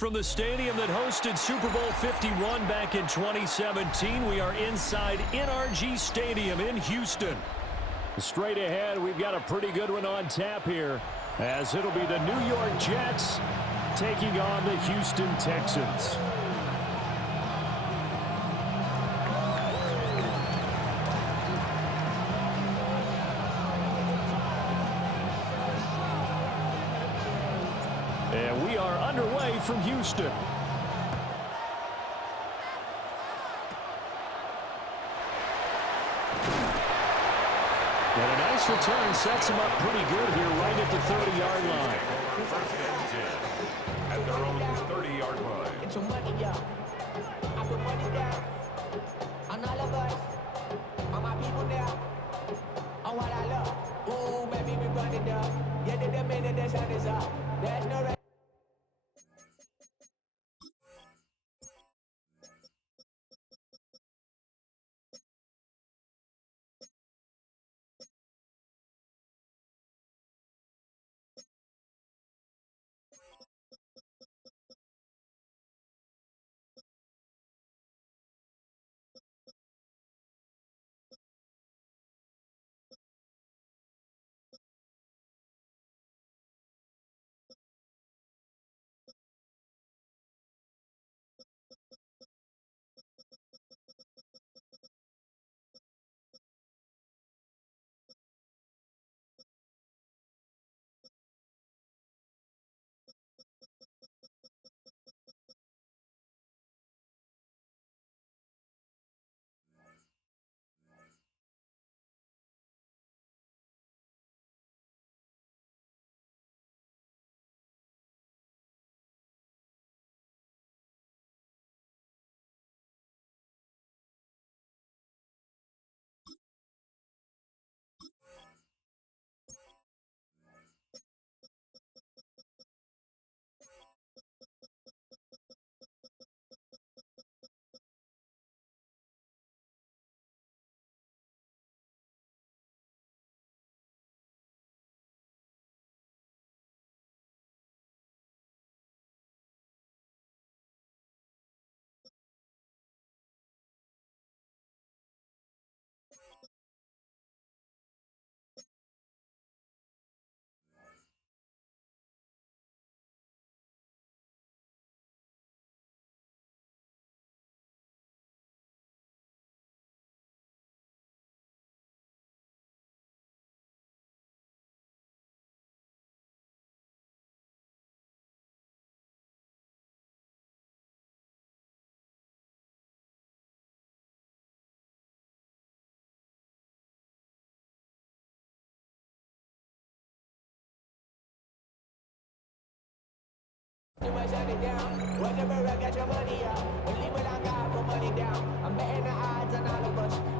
From the stadium that hosted Super Bowl 51 back in 2017, we are inside NRG Stadium in Houston. Straight ahead, we've got a pretty good one on tap here, as it'll be the New York Jets taking on the Houston Texans. And we are underway from Houston. And a nice return sets him up pretty good here right at the 30-yard line. First and 10 at their own 30-yard line. Get your money down. I put money down on all of us, on my people now, on what I love. Ooh, baby, we run it down. Yeah, the minute the sun is up. There's no rest.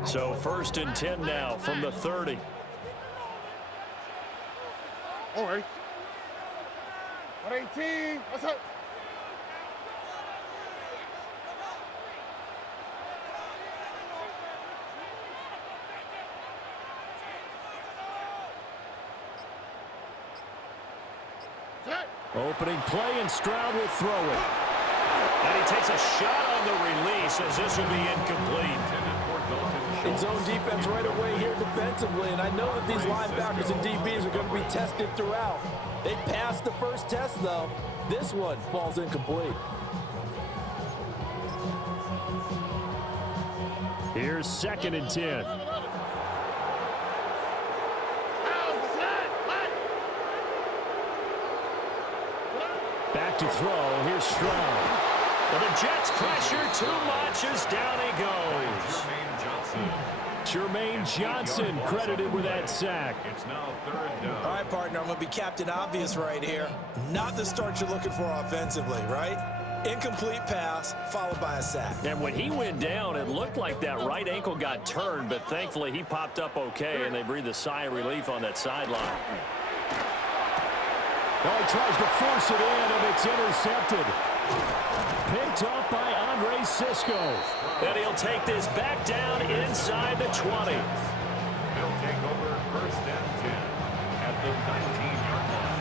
So first and 10 now from the 30. All right. 118. What's up? Opening play, and Stroud will throw it. And he takes a shot on the release as this will be incomplete. It's zone defense right away here defensively, and I know that these linebackers and DBs are going to be tested throughout. They passed the first test, though. This one falls incomplete. Here's second and 10. Back to throw. Here's Stroud. And the Jets pressure too much as down he goes. Jermaine Johnson credited with that sack. It's now third down. All right, partner, I'm going to be Captain Obvious right here. Not the start you're looking for offensively, right? Incomplete pass followed by a sack. And when he went down, it looked like that right ankle got turned, but thankfully he popped up okay, and they breathed a sigh of relief on that sideline. Well, he tries to force it in, and it's intercepted. Picked off by Andre Cisco. And he'll take this back down inside the 20. He'll take over first and 10 at the 19-yard line.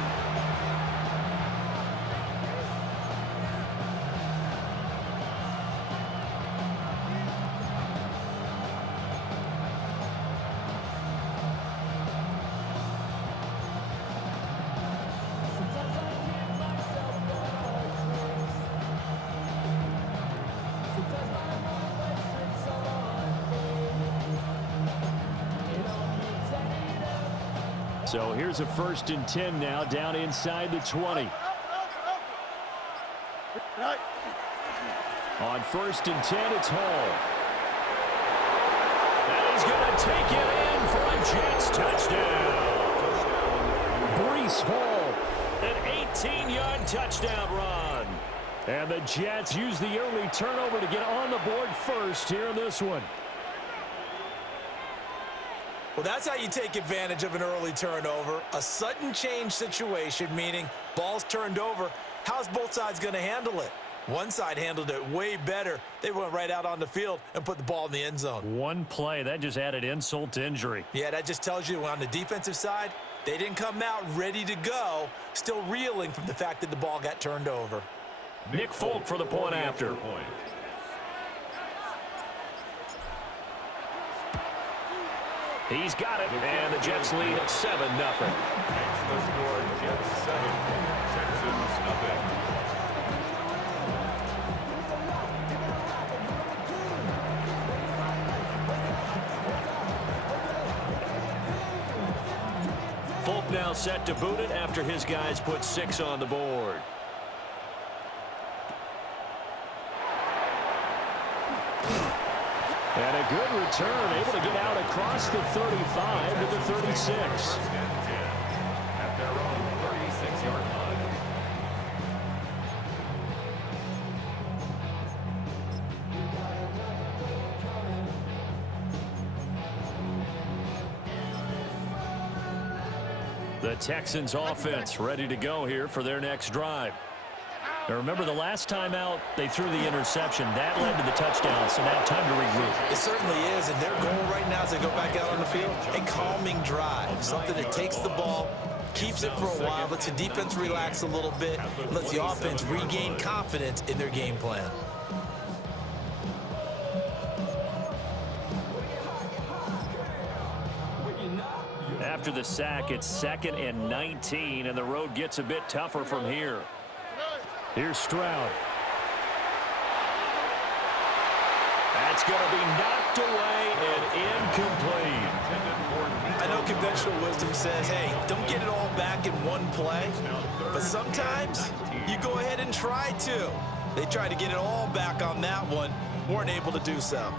So here's a 1st and 10 now, down inside the 20. On 1st and 10, it's Hall. And he's going to take it in for a Jets touchdown. Breece Hall, an 18-yard touchdown run. And the Jets use the early turnover to get on the board first here in this one. Well, that's how you take advantage of an early turnover. A sudden change situation, meaning ball's turned over. How's both sides going to handle it? One side handled it way better. They went right out on the field and put the ball in the end zone. One play, that just added insult to injury. Yeah, that just tells you on the defensive side, they didn't come out ready to go, still reeling from the fact that the ball got turned over. Nick Folk for the point after. He's got it, and the Jets lead at 7-0. Makes the score Jets 7, Texans nothing. Folk now set to boot it after his guys put 6 on the board. And a good return, able to get out across the 35 to the 36. At their own 36-yard line. The Texans offense ready to go here for their next drive. Now remember, the last time out, they threw the interception. That led to the touchdown, so now time to regroup. It certainly is, and their goal right now as they go back out on the field, a calming drive, something that takes the ball, keeps it for a while, lets the defense relax a little bit, lets the offense regain confidence in their game plan. After the sack, it's 2nd and 19, and the road gets a bit tougher from here. Here's Stroud. That's going to be knocked away and incomplete. I know conventional wisdom says, hey, don't get it all back in one play, but sometimes you go ahead and try to. They tried to get it all back on that one, weren't able to do so.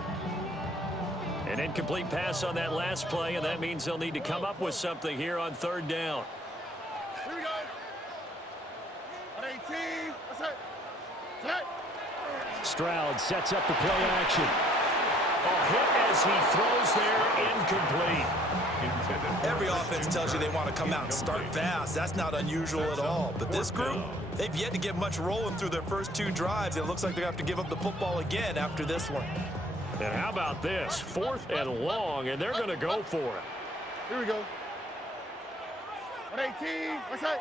An incomplete pass on that last play, and that means they'll need to come up with something here on 3rd down. Here we go. On 18. That's it. Set. Stroud sets up the play action. A hit as he throws there, incomplete. Every offense tells you they want to come out and start fast. That's not unusual at all. But this group, they've yet to get much rolling through their first 2 drives. It looks like they're going to have to give up the football again after this one. And how about this? 4th and long, and they're going to go for it. Here we go. On 18. That's it.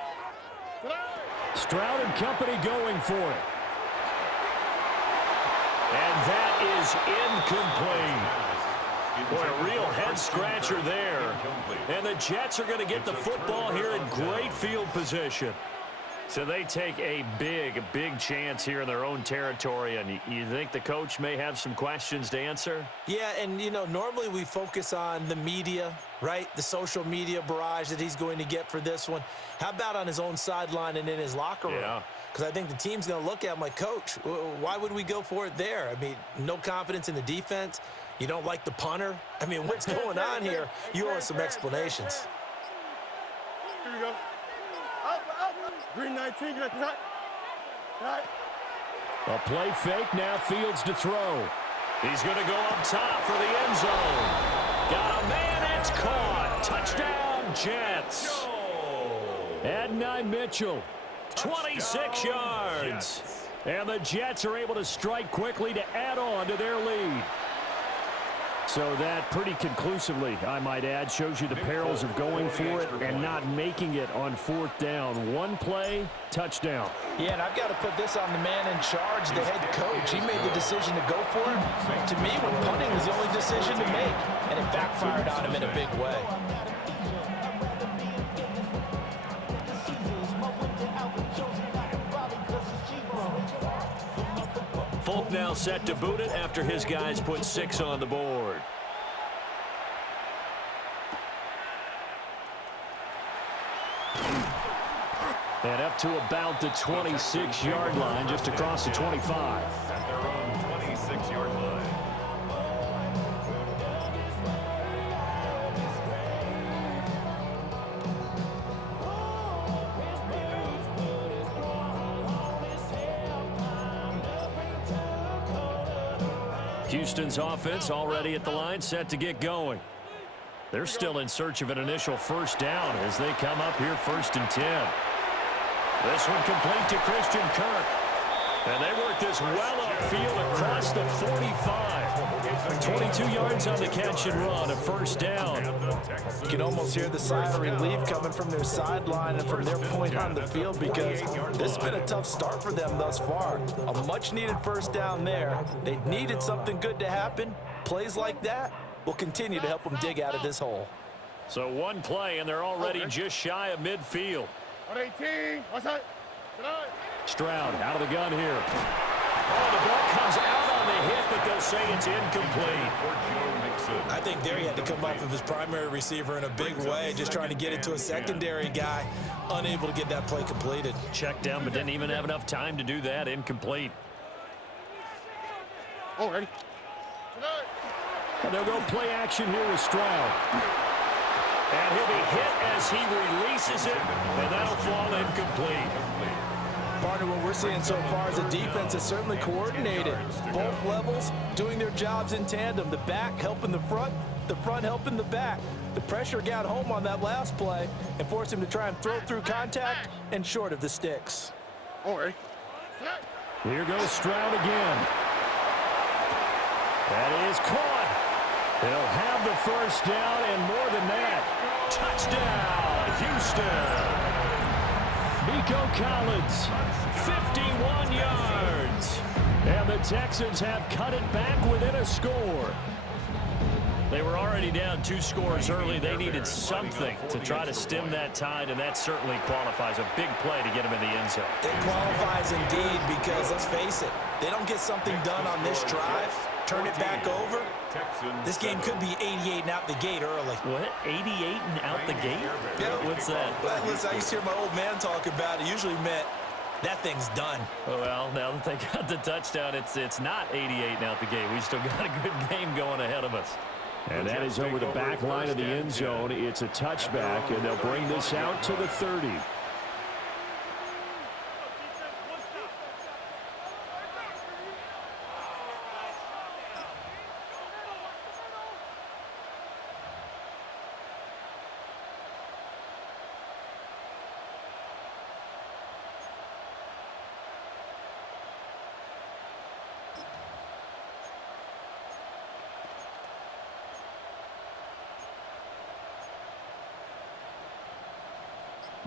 Stroud and company going for it. And that is incomplete. Boy, a real head-scratcher there. And the Jets are going to get the football here in great field position. So they take a big chance here in their own territory, and you think the coach may have some questions to answer? Yeah, and, you know, normally we focus on the media, right? The social media barrage that he's going to get for this one. How about on his own sideline and in his locker room? Yeah. Because I think the team's going to look at him like, Coach, why would we go for it there? I mean, no confidence in the defense. You don't like the punter. I mean, what's going on here? You owe us some explanations. Here we go. Up. Green 19. Right. A play fake, now Fields to throw. He's going to go up top for the end zone. Got a man, it's caught. Touchdown, Jets. Adonai Mitchell, 26 yards. And the Jets are able to strike quickly to add on to their lead. So that pretty conclusively, I might add, shows you the perils of going for it and not making it on 4th down. One play, touchdown. Yeah, and I've got to put this on the man in charge, the head coach. He made the decision to go for it. To me, punting was the only decision to make, and it backfired on him in a big way. Folk now set to boot it after his guys put 6 on the board. And up to about the 26-yard line, just across the 25. At their own 26-yard line. Houston's offense already at the line, set to get going. They're still in search of an initial first down as they come up here 1st and 10. This one complete to Christian Kirk. And they work this well upfield across the 45. 22 yards on the catch and run, a first down. You can almost hear the sigh of relief coming from their sideline and from their point on the field because this has been a tough start for them thus far. A much-needed first down there. They needed something good to happen. Plays like that will continue to help them dig out of this hole. So one play, and they're already just shy of midfield. 118. What's that? Stroud out of the gun here. Oh, the ball comes out on the hit, but they'll say it's incomplete. I think there he had to come off of his primary receiver in a big way, just trying to get it to a secondary guy, unable to get that play completed. Checked down, but didn't even have enough time to do that. Incomplete. Oh, ready? And they'll go play action here with Stroud. And he'll be hit as he releases it, and that'll fall incomplete. Partner, what we're seeing so far is a defense that's certainly coordinated. Both levels doing their jobs in tandem. The back helping the front helping the back. The pressure got home on that last play and forced him to try and throw through contact and short of the sticks. Oh, ready? Here goes Stroud again. That is caught. They'll have the first down and more than that. Touchdown, Houston. Nico Collins, 51 yards. And the Texans have cut it back within a score. They were already down 2 scores early. They needed something to try to stem that tide, and that certainly qualifies. A big play to get them in the end zone. It qualifies indeed because, let's face it, they don't get something done on this drive, turn it back over, this game could be 88 and out the gate early. What? 88 and out the gate? Yeah. What's that? Well, listen, I used to hear my old man talk about it. Usually meant that thing's done. Well, now that they got the touchdown, it's not 88 and out the gate. We still got a good game going ahead of us. And that is over the back line of the end zone. It's a touchback, and they'll bring this out to the 30.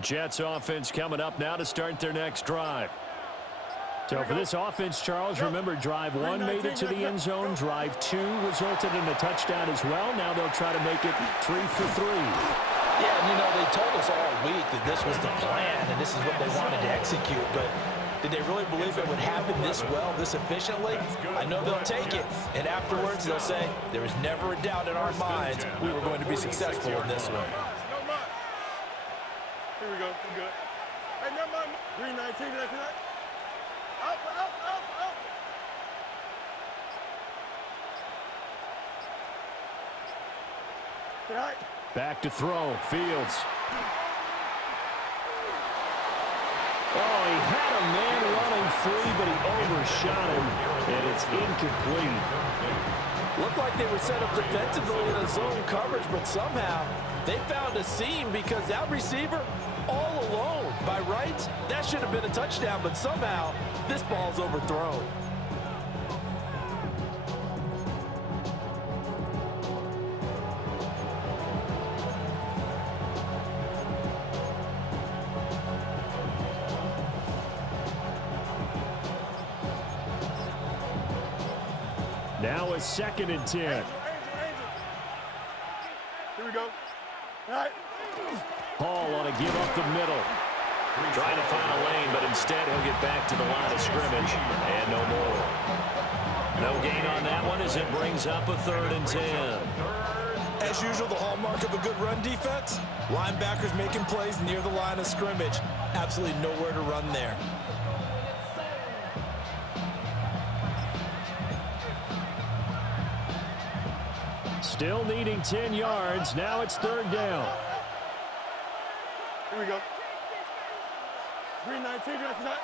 Jets offense coming up now to start their next drive. So for this offense, Charles, remember drive 1 made it to the end zone. Drive 2 resulted in a touchdown as well. Now they'll try to make it 3 for 3. Yeah, and they told us all week that this was the plan and this is what they wanted to execute, but did they really believe it would happen this well, this efficiently? I know they'll take it, and afterwards they'll say, there was never a doubt in our minds we were going to be successful in this one. Here we go. We good. Hey, never mind. Green 19, that's it. Out. Right. Back to throw. Fields. Oh, he had a man running free, but he overshot him, and it's incomplete. Looked like they were set up defensively in a zone coverage, but somehow they found a seam because that receiver all alone. By rights, that should have been a touchdown, but somehow this ball's overthrown. Now a 2nd and 10. Angel. Here we go. All right. Hall on a give up the middle. Trying to find a lane, but instead he'll get back to the line of scrimmage. And no more. No gain on that one as it brings up a 3rd and 10. As usual, the hallmark of a good run defense, linebackers making plays near the line of scrimmage. Absolutely nowhere to run there. Still needing 10 yards. Now it's third down. Here we go. Green 19, green 19.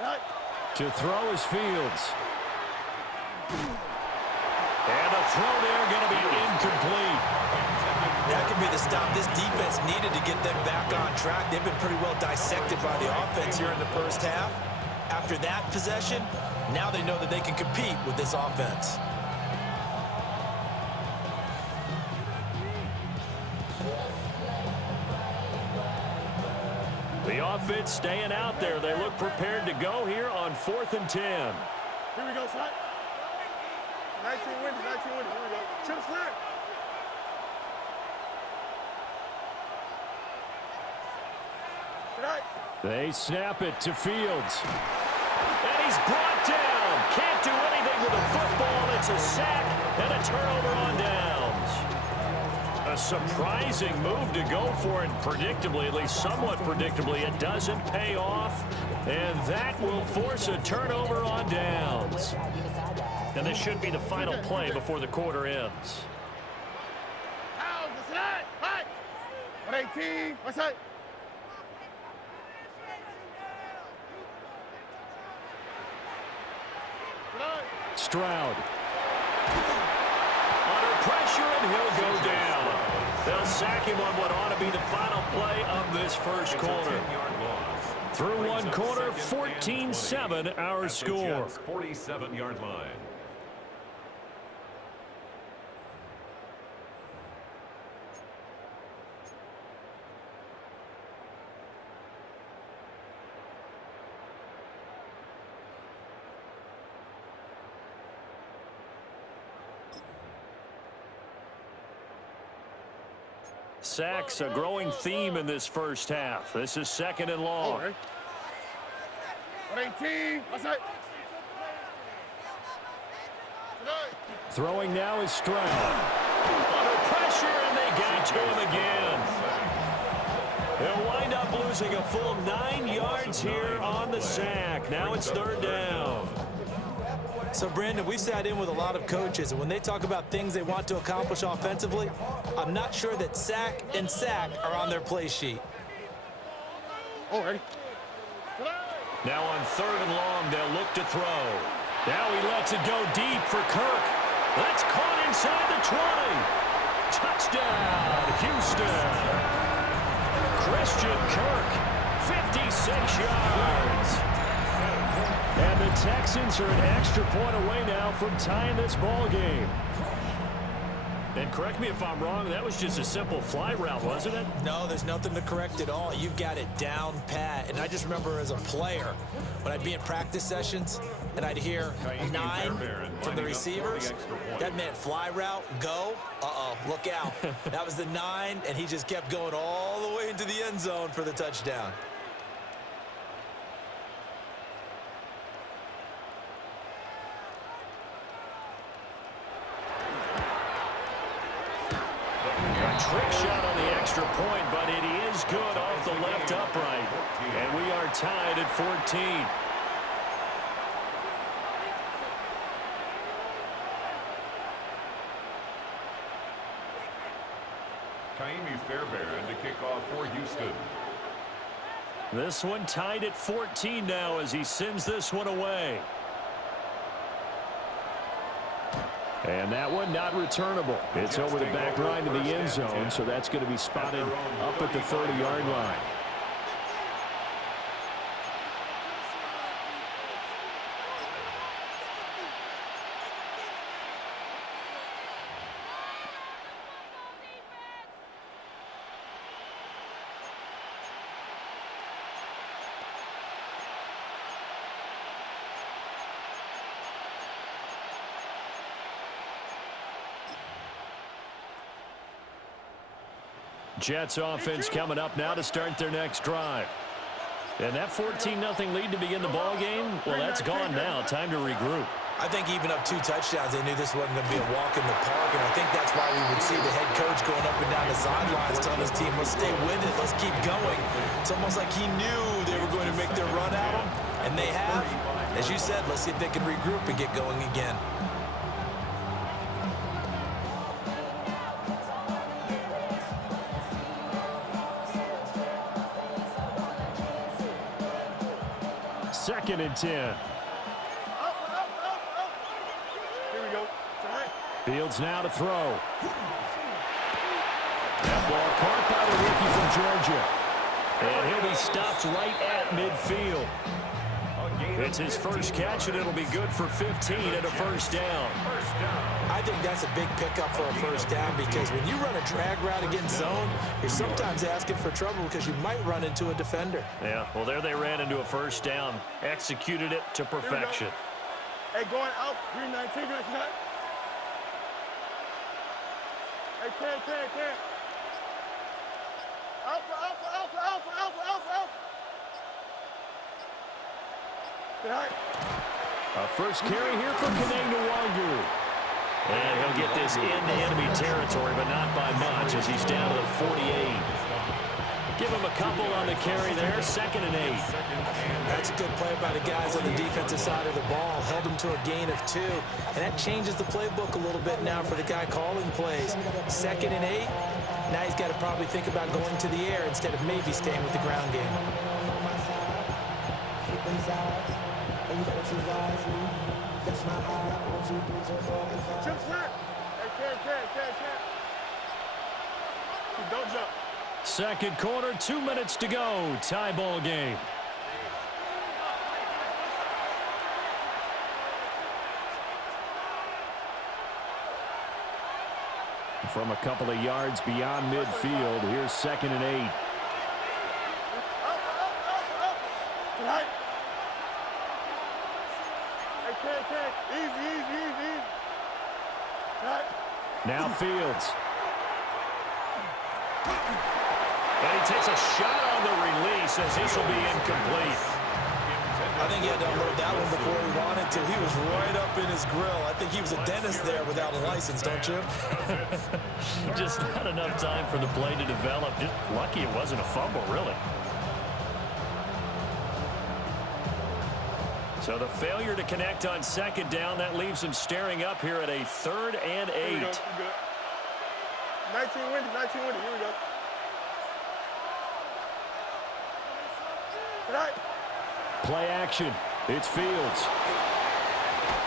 Carry. To throw is Fields. And the throw there going to be incomplete. That could be the stop. This defense needed to get them back on track. They've been pretty well dissected by the offense here in the first half. After that possession, now they know that they can compete with this offense. The offense staying out there. They look prepared to go here on 4th and 10. Here we go, son. 19 windy. Here we go. Chip slide. They snap it to Fields. And he's brought down. Can't do anything with the football. It's a sack and a turnover on downs. A surprising move to go for it predictably, at least somewhat predictably. It doesn't pay off, and that will force a turnover on downs. And this should be the final play before the quarter ends. 118. What's that? Stroud. Under pressure, and he'll go down. They'll sack him on what ought to be the final play of this first quarter. Through one quarter, 14-7 our score. 47-yard line. Sacks, a growing theme in this first half. This is 2nd and long. 118. What's that? Throwing now is Stroud. Under pressure, and they got to him again. They'll wind up losing a full 9 yards here on the sack. Now it's third down. So, Brandon, we've sat in with a lot of coaches, and when they talk about things they want to accomplish offensively, I'm not sure that sack and sack are on their play sheet. Ready? Now on 3rd and long, they'll look to throw. Now he lets it go deep for Kirk. That's caught inside the 20. Touchdown, Houston. Christian Kirk, 56 yards. And the Texans are an extra point away now from tying this ball game. And correct me if I'm wrong, that was just a simple fly route, wasn't it? No, there's nothing to correct at all. You've got it down pat. And I just remember as a player, when I'd be in practice sessions and I'd hear 9 from the receivers, that meant fly route, go, look out. That was the 9, and he just kept going all the way into the end zone for the touchdown. Trick shot on the extra point, but it is good off the left upright. And we are tied at 14. Kaimi Fairbairn to kick off for Houston. This one tied at 14 now as he sends this one away. And that one not returnable. It's over the back line to the end zone, so that's going to be spotted up at the 30-yard line. Jets offense coming up now to start their next drive. And that 14-0 lead to begin the ball game, well, that's gone now. Time to regroup. I think even up 2 touchdowns, they knew this wasn't going to be a walk in the park, and I think that's why we would see the head coach going up and down the sidelines telling his team, let's stay with it, let's keep going. It's almost like he knew they were going to make their run at him, and they have. As you said, let's see if they can regroup and get going again. Second and 10. Here we go. Fields now to throw. That ball caught by the rookie from Georgia. And he'll be stopped right at midfield. It's his first catch, and it'll be good for 15 and a first down. I think that's a big pickup for a first down because when you run a drag route against zone, you're sometimes asking for trouble because you might run into a defender. Yeah, well, there they ran into a first down. Executed it to perfection. Hey, going out, green 19, green 19. Hey, can. Alpha. A first carry here for Kaneng-Nwangu. And he'll get this into enemy territory, but not by much as he's down to the 48. Give him a couple on the carry there, 2nd and 8. That's a good play by the guys on the defensive side of the ball. Held him to a gain of 2. And that changes the playbook a little bit now for the guy calling plays. 2nd and 8. Now he's got to probably think about going to the air instead of maybe staying with the ground game. Chip slant. Hey, can. Don't jump. Second quarter, 2 minutes to go. Tie ball game. From a couple of yards beyond midfield, here's 2nd and 8. Right. Hey, can. Easy. Right. Now Fields. And he takes a shot on the release as this will be incomplete. I think he had to unload that one before he wanted to. He was right up in his grill. I think he was a dentist there without a license, don't you? Just not enough time for the play to develop. Just lucky it wasn't a fumble, really. So the failure to connect on 2nd down, that leaves him staring up here at a 3rd and 8. Here we go. 19 windy. Here we go. Right. Play action. It's Fields.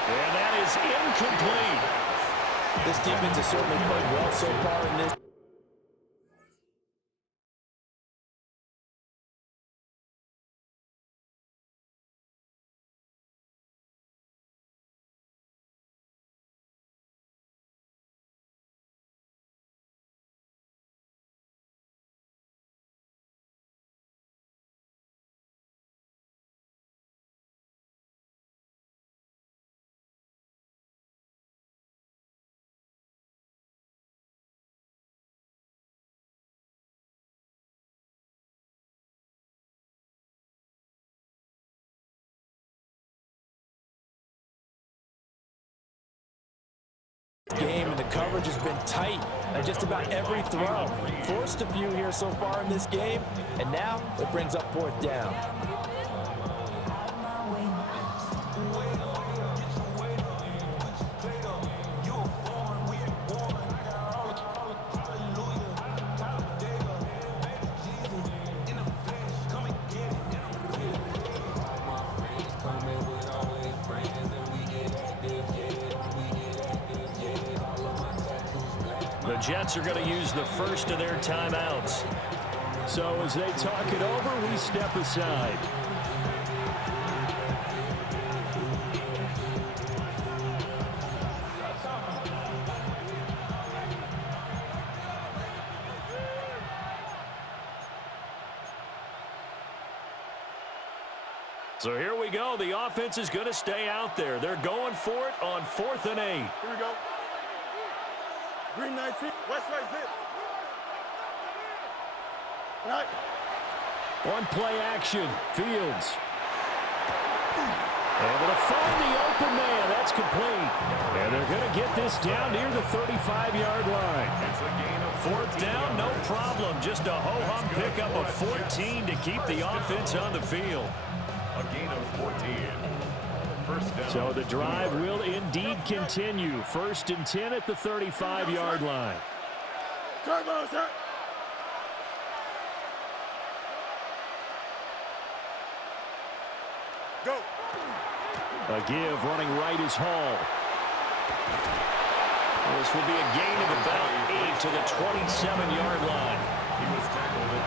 And that is incomplete. This defense has certainly played well so far in this. Game and the coverage has been tight at just about every throw. Forced a few here so far in this game, and now it brings up 4th down. The Jets are going to use the first of their timeouts. So as they talk it over, we step aside. So here we go. The offense is going to stay out there. They're going for it on 4th and 8. Here we go. Green 19. West right zip. Right. On play action, Fields. Able to find the open man. That's complete. And they're going to get this down near the 35-yard line. Fourth down, no problem. Just a ho-hum pickup of 14 to keep the offense on the field. A gain of 14. First down. So the drive will indeed continue. First and 10 at the 35-yard line. Turn, sir. Go. A give running right is Hall. This will be a gain of about 8 to the 27-yard line.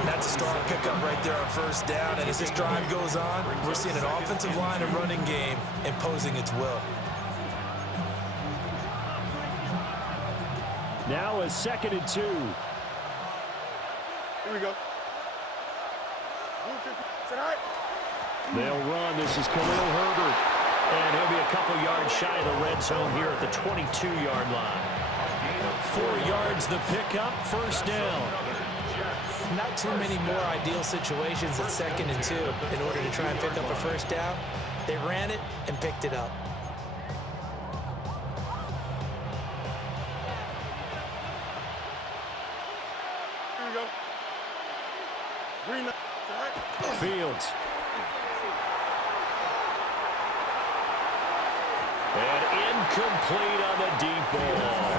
That's a strong pickup right there on first down. And as this drive goes on, we're seeing an offensive line and running game imposing its will. Now a 2nd and 2. Here we go. They'll run. This is Khalil Herbert. And he'll be a couple yards shy of the red zone here at the 22-yard line. 4 yards the pickup, first down. Not too many more ideal situations at 2nd and 2 in order to try and pick up a first down. They ran it and picked it up. Here we go. Green light. Fields. And incomplete on the deep ball.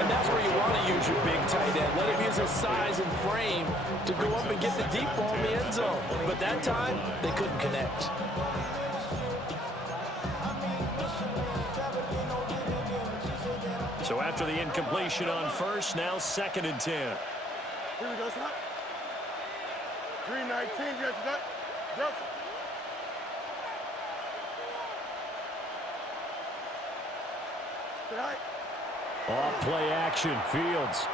And that's where you want to use your big tight end. Let him use his size and frame to go up and get the deep ball in the end zone. But that time, they couldn't connect. So after the incompletion on first, now 2nd and 10. Here we go, son. Green 19, get that. Delta. Tonight. Off play action, Fields.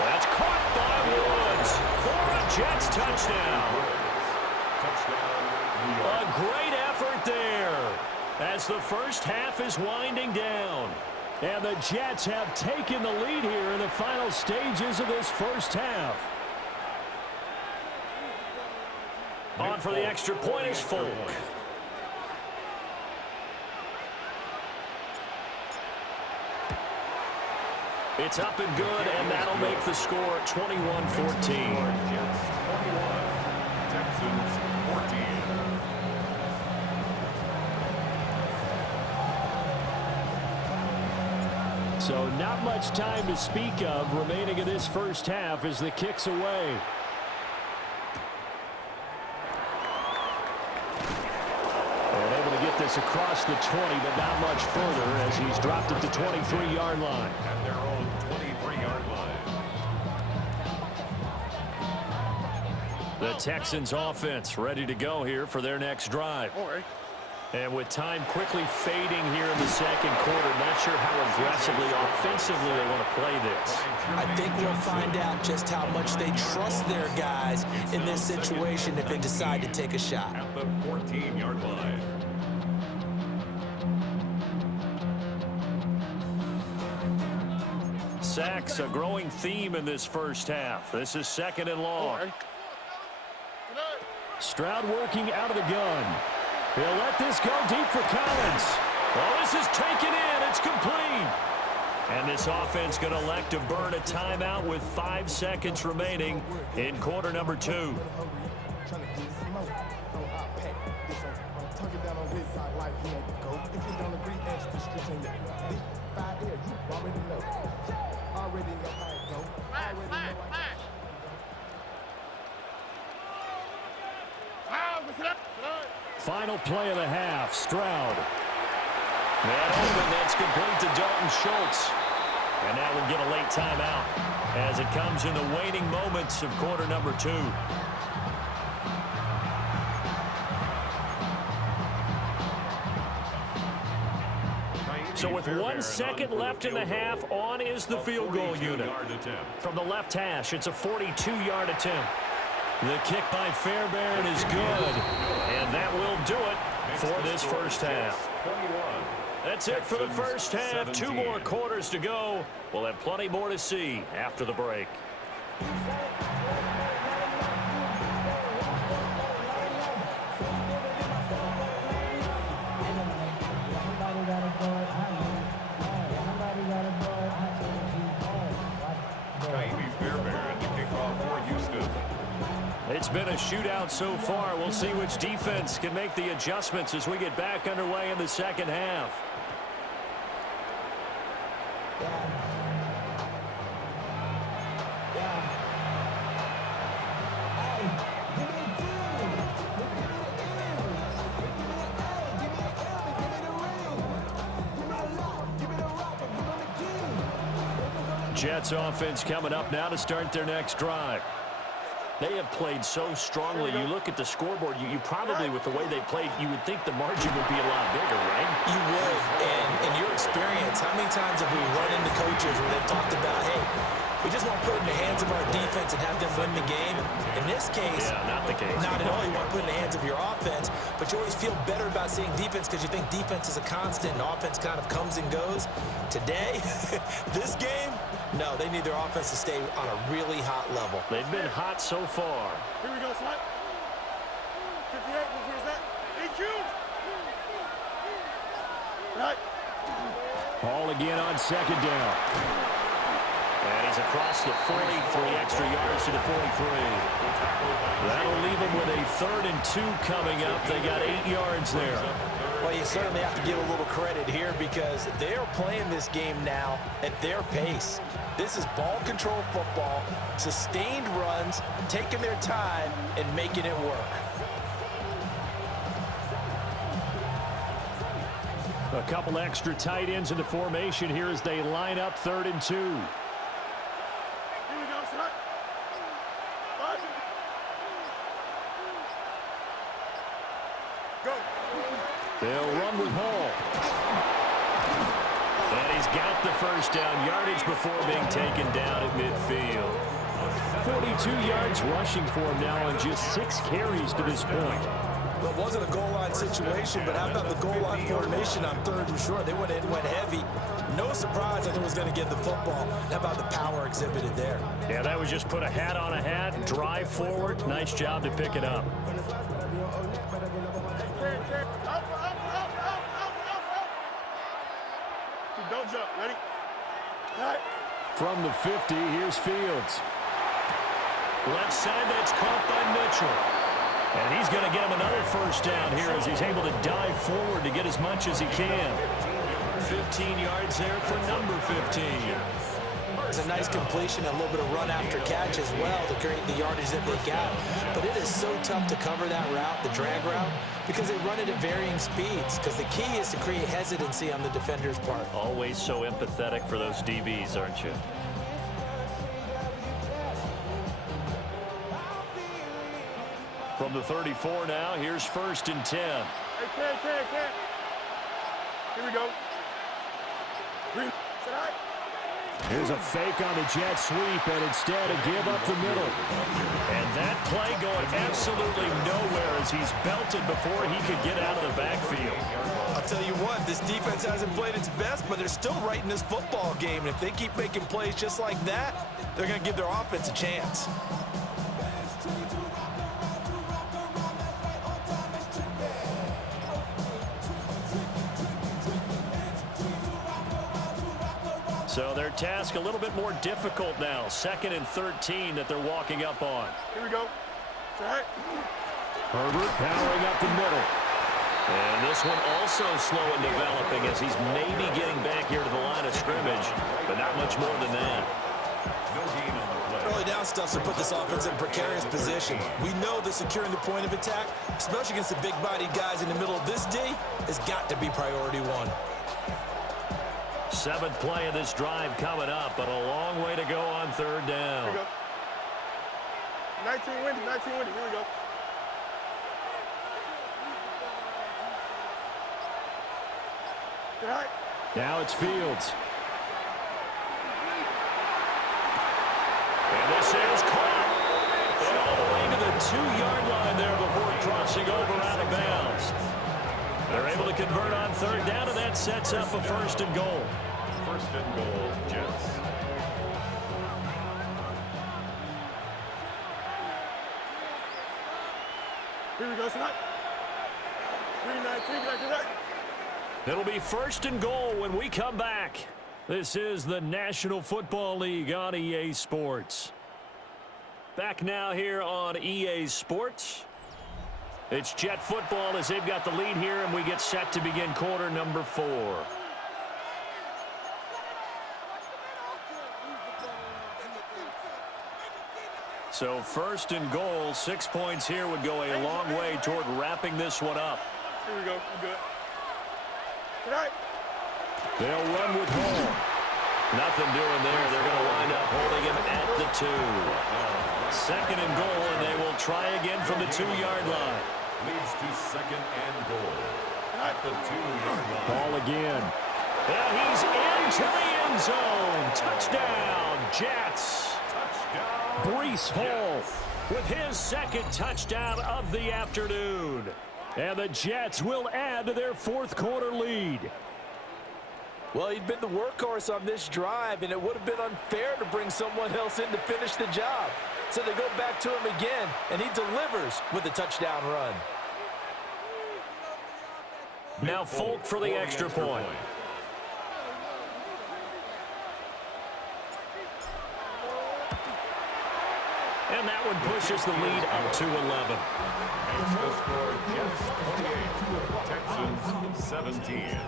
That's caught by Woods for a Jets touchdown. A great effort there as the first half is winding down. And the Jets have taken the lead here in the final stages of this first half. On for the extra point is Folk. It's up and good, and that'll make the score 21-14. Texans 14. So not much time to speak of remaining in this first half as the kick's away. And able to get this across the 20, but not much further as he's dropped it to 23-yard line. At their own 23-yard line. The Texans offense ready to go here for their next drive. All right. And with time quickly fading here in the second quarter, not sure how aggressively, offensively they want to play this. I think we'll find out just how much they trust their guys in this situation if they decide to take a shot. At the 14-yard line. Sacks, a growing theme in this first half. This is 2nd and long. Stroud working out of the gun. He'll let this go deep for Collins. Oh, this is taken in. It's complete. And this offense going to elect to burn a timeout with 5 seconds remaining in quarter number 2. Final play of the half, Stroud. Man open, that's complete to Dalton Schultz. And now we'll get a late timeout as it comes in the waning moments of quarter number 2. So with 1 second left in the half, on is the field goal unit. From the left hash, it's a 42-yard attempt. The kick by Fairbairn is good, and that will do it for this first half. That's it for the first half. 2 more quarters to go. We'll have plenty more to see after the break. It's been a shootout so far. We'll see which defense can make the adjustments as we get back underway in the second half. Jets offense coming up now to start their next drive. They have played so strongly. You look at the scoreboard, you probably, with the way they played, you would think the margin would be a lot bigger, right? You would. And in your experience, how many times have we run into coaches where they've talked about, hey, we just want to put it in the hands of our defense and have them win the game? In this case, not the case. Not at all. You want to put it in the hands of your offense, but you always feel better about seeing defense because you think defense is a constant and offense kind of comes and goes. Today, this game, no, they need their offense to stay on a really hot level. They've been hot so far. Here we go, son. 58, where's that? EQ! Right. Ball again on second down. And he's across the 40 for the extra yards to the 43. That'll leave him with a 3rd and 2 coming up. They got 8 yards there. Well, you certainly have to give a little credit here because they're playing this game now at their pace. This is ball control football, sustained runs, taking their time, and making it work. A couple extra tight ends in the formation here as they line up 3rd and 2. Here we go, son. 5. Go. They'll run with Hall. And he's got the first down yardage before being taken down at midfield. 42 yards rushing for him now on just 6 carries to this point. Well, it wasn't a goal line situation, but how about the goal line formation on 3rd and short? They went in, went heavy. No surprise that it was going to get the football. How about the power exhibited there? Yeah, that was just put a hat on a hat, drive forward. Nice job to pick it up. Don't jump. Ready? Right. From the 50, here's Fields. Left side, that's caught by Mitchell. And he's going to get him another first down here as he's able to dive forward to get as much as he can. 15 yards there for number 15. It's a nice completion and a little bit of run after catch as well to create the yardage that they got. But it is so tough to cover that route, the drag route, because they run it at varying speeds. Because the key is to create hesitancy on the defender's part. Always so empathetic for those DBs, aren't you? From the 34 now, here's 1st and 10. Hey, can. Here we go. Green. Sit high. Here's a fake on the jet sweep, and instead a give up the middle. And that play going absolutely nowhere as he's belted before he could get out of the backfield. I'll tell you what, this defense hasn't played its best, but they're still right in this football game. And if they keep making plays just like that, they're going to give their offense a chance. So their task a little bit more difficult now. 2nd and 13 that they're walking up on. Here we go. Right. Herbert powering up the middle. And this one also slow in developing as he's maybe getting back here to the line of scrimmage, but not much more than that. Early down stuff to put this offense in a precarious position. We know that securing the point of attack, especially against the big-bodied guys in the middle of this D, has got to be priority 1. 7th play of this drive coming up, but a long way to go on 3rd down. Here we go. 19 windy. Here we go. Right. Now it's Fields. And this is caught. And all the way to the 2-yard line there before crossing over out of bounds. They're able to convert on 3rd down, and that sets up a 1st and goal. 1st and goal, Jets. Here we go, son. 3-19, back to that. It'll be 1st and goal when we come back. This is the National Football League on EA Sports. Back now here on EA Sports. It's Jet football as they've got the lead here, and we get set to begin quarter number 4. So first and goal, 6 points here would go a long way toward wrapping this one up. Here we go. We're good. Tonight. They'll run with Hall. Nothing doing there. They're going to wind up holding him at the 2. Second and goal, and they will try again from the 2-yard line. Leads to second and goal at the 2-yard line. Ball again. And he's into the end zone. Touchdown, Jets. Breece Hall with his second touchdown of the afternoon. And the Jets will add to their fourth quarter lead. Well, he'd been the workhorse on this drive, and it would have been unfair to bring someone else in to finish the job. So they go back to him again, and he delivers with a touchdown run. Now Folk for the extra point. And that one pushes the lead up to 11. Makes the score Jets 28, Texans 17.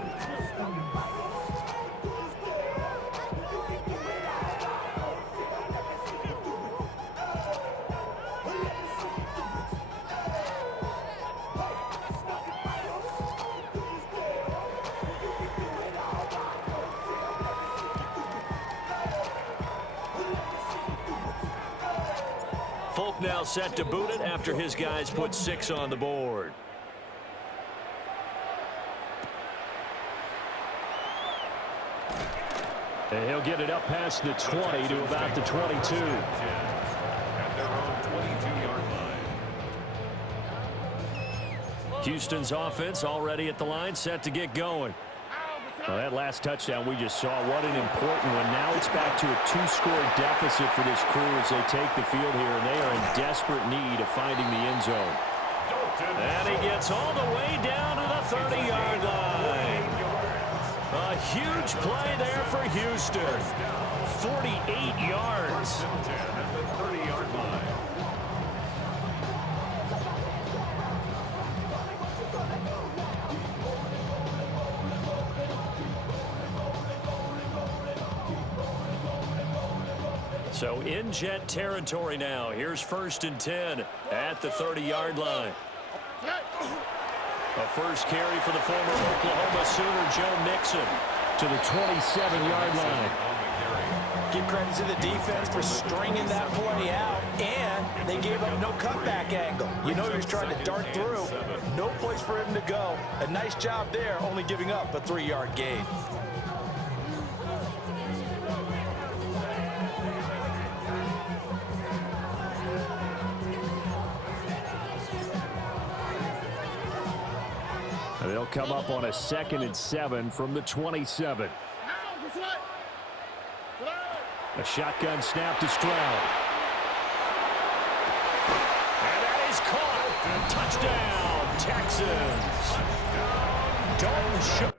Folk now set to boot it after his guys put 6 on the board. And he'll get it up past the 20 to about the 22. At their own 22-yard line. Houston's offense already at the line, set to get going. Well, that last touchdown we just saw, what an important one. Now it's back to a 2-score deficit for this crew as they take the field here, and they are in desperate need of finding the end zone. And he gets all the way down to the 30-yard line. A huge play there for Houston. 48 yards. At the 30-yard line. So in Jet territory now. Here's 1st and 10 at the 30-yard line. A first carry for the former Oklahoma Sooner, Joe Mixon, to the 27-yard line. Give credit to the defense for stringing that play out, and they gave up no cutback angle. You know he was trying to dart through. No place for him to go. A nice job there, only giving up a 3-yard gain. They'll come up on a 2nd and 7 from the 27. A shotgun snap to Stroud. And that is caught. Touchdown, Texans. Don't show.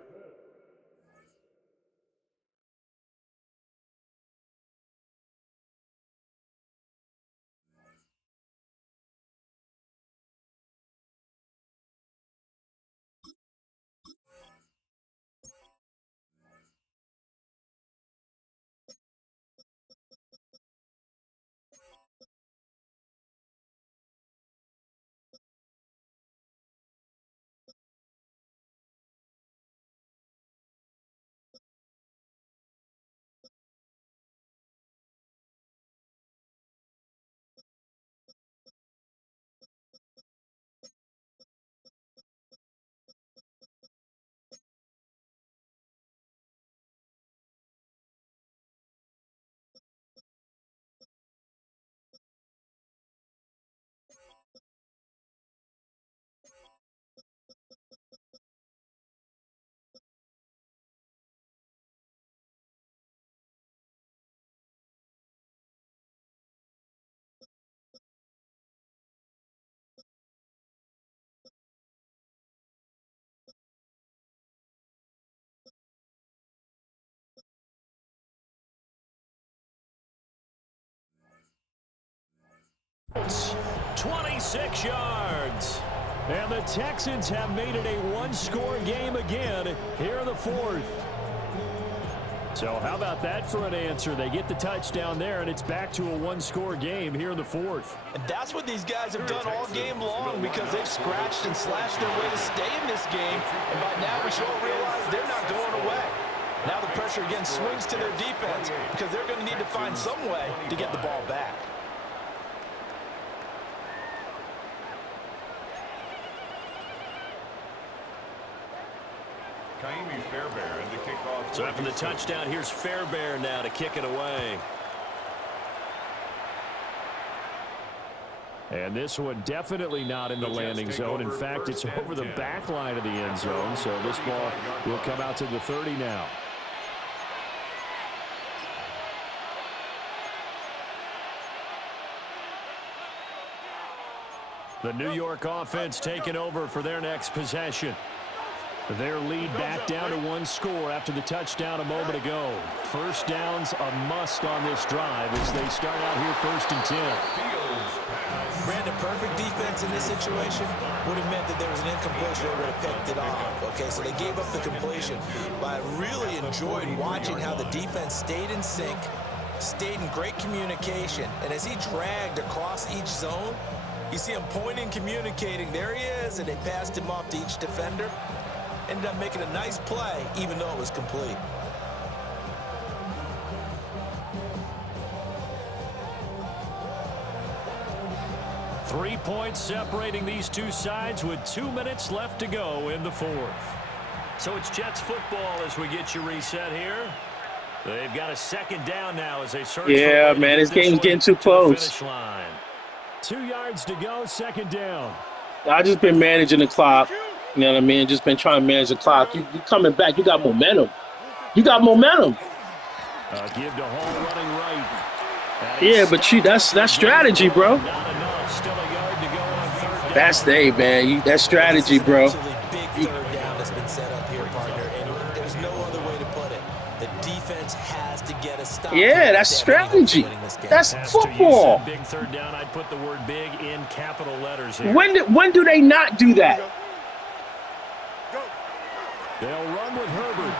26 yards. And the Texans have made it a one-score game again here in the fourth. So how about that for an answer? They get the touchdown there, and it's back to a one-score game here in the fourth. And that's what these guys have done all game long because they've scratched and slashed their way to stay in this game. And by now we should all realize they're not going away. Now the pressure again swings to their defense because they're going to need to find some way to get the ball back. So after the touchdown, here's Fairbairn now to kick it away. And this one definitely not in the landing zone. In fact, it's over the back line of the end zone. So this ball will come out to the 30 now. The New York offense taking over for their next possession. Their lead back down to one score after the touchdown a moment ago. First down's a must on this drive as they start out here 1st and 10. Brandon, perfect defense in this situation would have meant that there was an incompletion. They would have picked it off. Okay, so they gave up the completion. But I really enjoyed watching how the defense stayed in sync, stayed in great communication. And as he dragged across each zone, you see him pointing, communicating. There he is, and they passed him off to each defender. Ended up making a nice play, even though it was complete. Three points separating these two sides with 2 minutes left to go in the fourth. So it's Jets football as we get you reset here. They've got a second down now as they search. Yeah, man, this game's getting too close. 2 yards to go, second down. I just been managing the clock. You know what I mean? Just been trying to manage the clock. You coming back. You got momentum. You got momentum. Give to Hall running right. Yeah, but that's strategy, bro. Not enough. Still a yard to go on third down. That's that's strategy, bro. Big third down that's been set up here, partner, and there's no other way to put it. The defense has to get a stop. Yeah, that's strategy. That's football. Big third down. I'd put the word big in capital letters here. When do they not do that? They'll run with Herbert.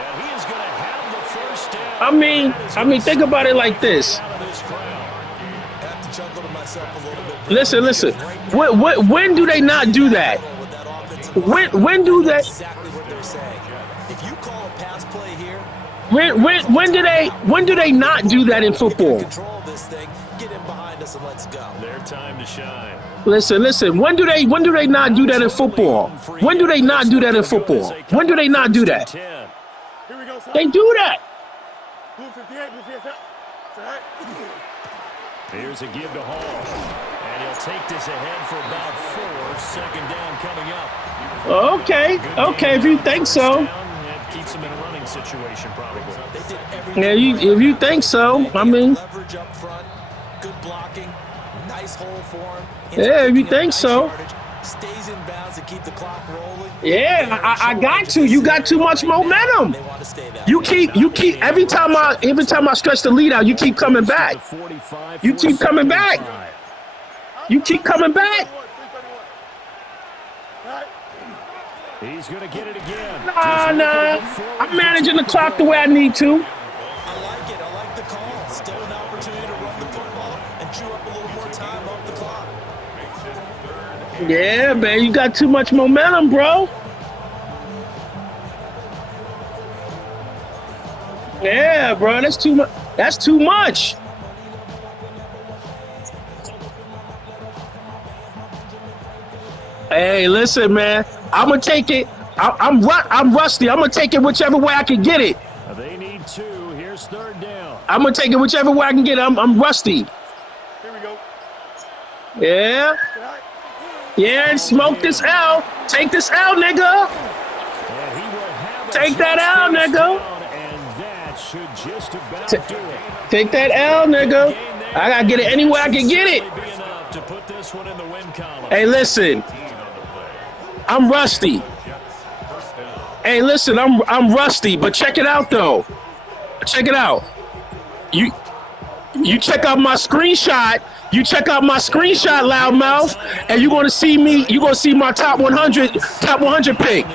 And he is going to have the first down. I mean, think about it like this. Listen. When do they not do that? When do they? Exactly what they're saying. If you call a pass play here, when do they not do that in football? control this thing, get in behind us and let's go. Their time to shine. Listen. When do they not do that in football? When do they not do that in football? When do they not do that? Here we go, son. They do that. Blue 58, blue 58. Here's a give to Hall. And he'll take this ahead for about 4. Second down coming up. Okay, if you think so. It keeps him in a running situation, probably. They did everything. Yeah, if you think so. I mean, leverage up front, good blocking, nice hole for him. yeah, if you think so. Stays in bounds to keep the clock rolling. Yeah, I got to. You got too much momentum. They want to stay that You way. keep every time I stretch the lead out, you keep coming back. You keep coming back. You keep coming back. He's going to get it again. Nah. I'm managing the clock the way I need to. I like it. I like the call. Still an opportunity to run the football and chew up a little more time off the clock. Yeah, man, you got too much momentum, bro. Yeah, bro, that's too much. That's too much. Hey, listen, man. I'm gonna take it. I'm rusty. I'm gonna take it whichever way I can get it. They need 2. Here's third down. I'm gonna take it whichever way I can get it. I'm rusty. Here we go. Yeah. Yeah, and smoke this L. Take this L, nigga. And he will have Take that L, nigga. And that should just about do it. Take that L, nigga. I gotta get it any way I can get it. Be enough to put this one in the win column. Hey, listen. I'm rusty. Hey, listen, I'm rusty, but check it out though. Check it out. You check out my screenshot. You check out my screenshot, loudmouth, and you're gonna see me. You're gonna see my top 100 pick.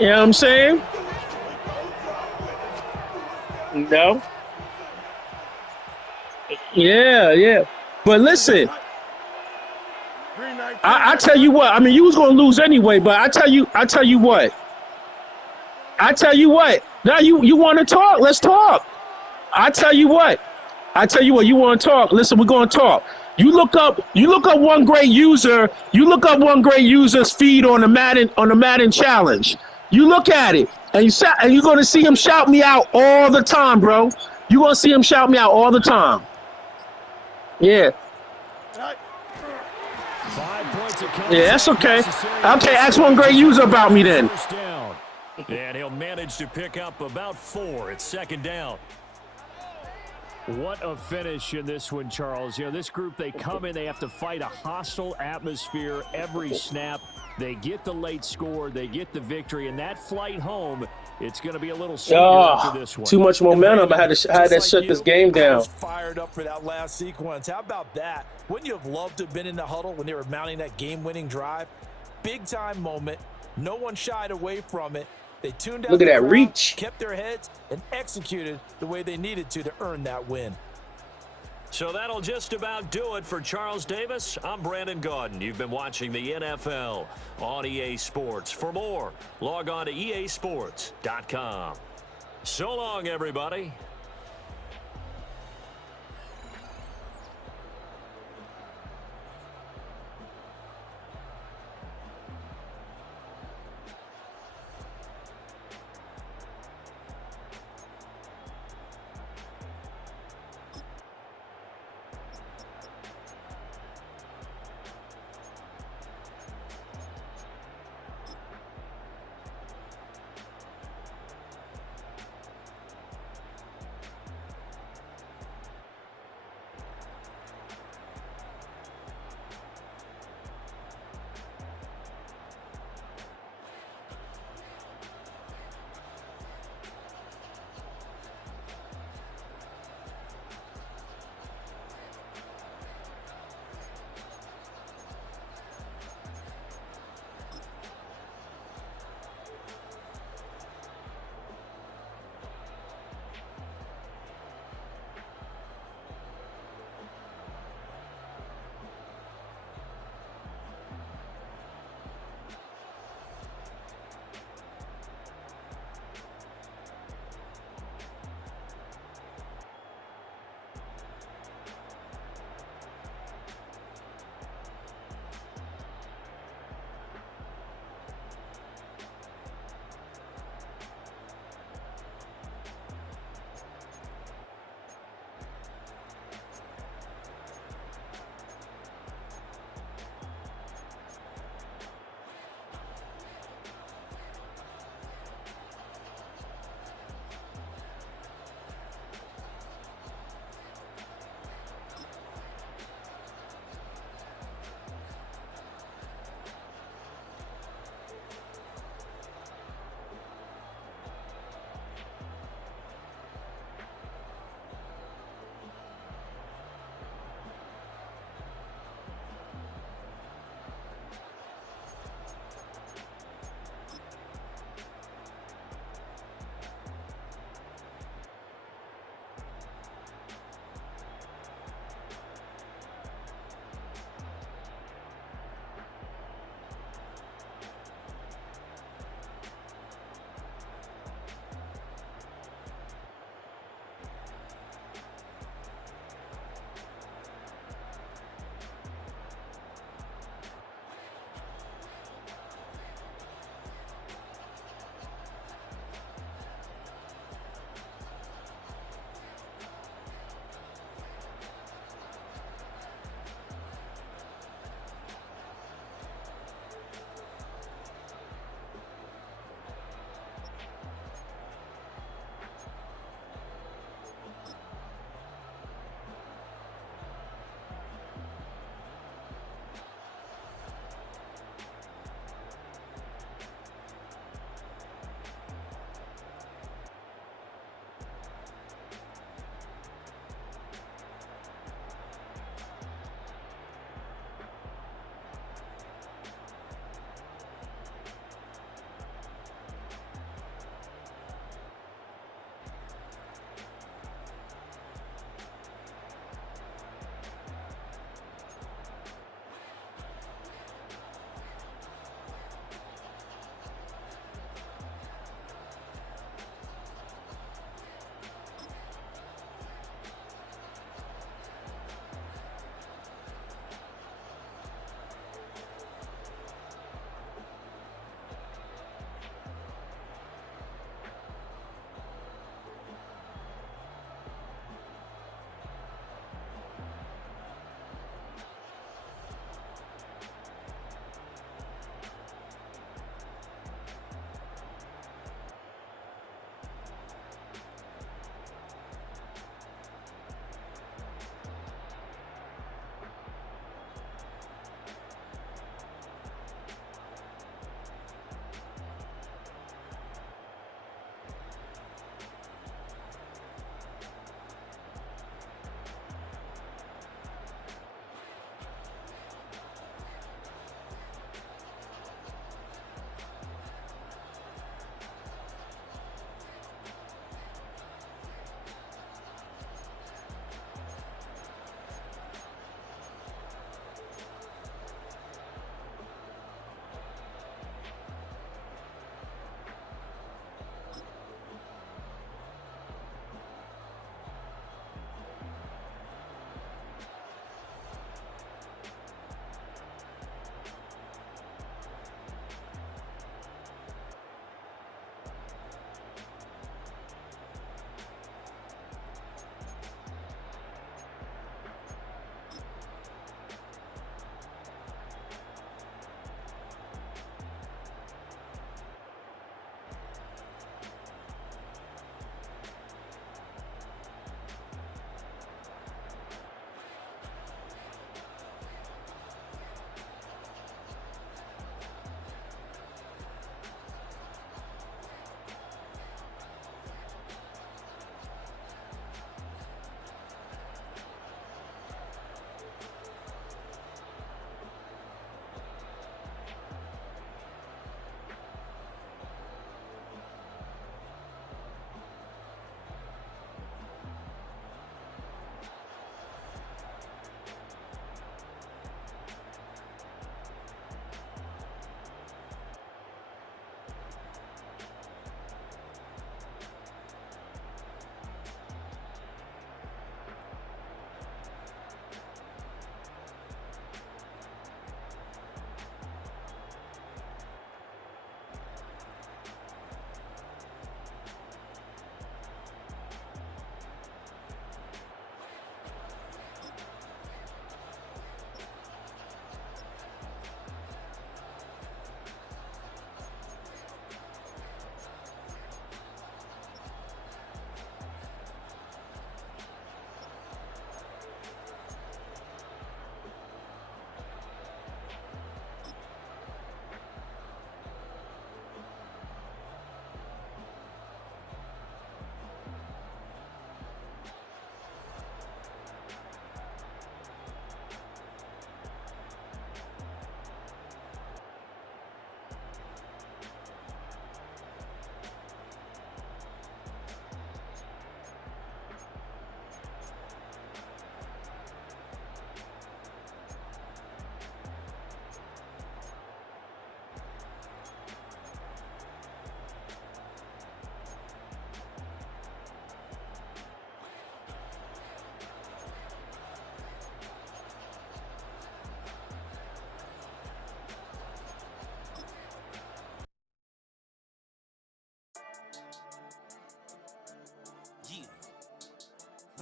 You know what I'm saying? No. Yeah. But listen, I tell you what. I mean, you was gonna lose anyway. But I tell you what. Now you want to talk? Let's talk. I tell you what. You want to talk? Listen, we're going to talk. You look up one great user. You look up one great user's feed on the Madden challenge. You look at it, and you're going to see him shout me out all the time, bro. You're going to see him shout me out all the time. Yeah. Yeah, that's okay. Okay, ask one great user about me then. And he'll manage to pick up about 4. It's second down. What a finish in this one, Charles. You know, this group, they come in, they have to fight a hostile atmosphere every snap. They get the late score, they get the victory, and that flight home, it's going to be a little sweeter after this one. Too much momentum. I had to shut this game down. I was fired up for that last sequence. How about that? Wouldn't you have loved to have been in the huddle when they were mounting that game-winning drive? Big-time moment. No one shied away from it. They tuned out. Look at that reach. Kept their heads, and executed the way they needed to earn that win. So that'll just about do it for Charles Davis. I'm Brandon Gaudin. You've been watching the NFL on EA Sports. For more, log on to easports.com. So long, everybody.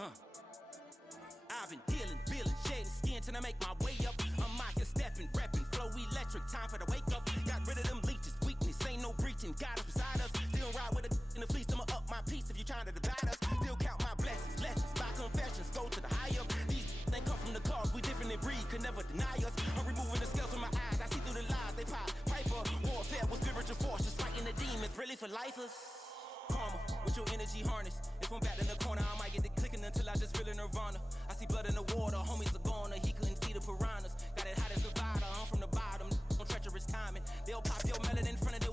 I've been dealing, shedding skin till I make my way up. I'm out here stepping, repping, flow electric, time for the wake up. Got rid of them leeches, weakness, ain't no breaching, got us beside us. Still ride with a in the fleece, I'ma up my piece if you trying to divide us. Still count my blessings, by confessions, go to the high up. These they come from the cause, we different than breed, could never deny us. I'm removing the scales from my eyes, I see through the lies, they pop, piper. Warfare with spiritual force, just fighting the demons, really for lifers. Karma, with your energy harness. If I'm back in the corner, I might get it clicking until I just feel a nirvana. I see blood in the water, homies are gone, he couldn't see the piranhas. Got it hot as Nevada, I'm from the bottom, on treacherous timing. They'll pop your melon in front of their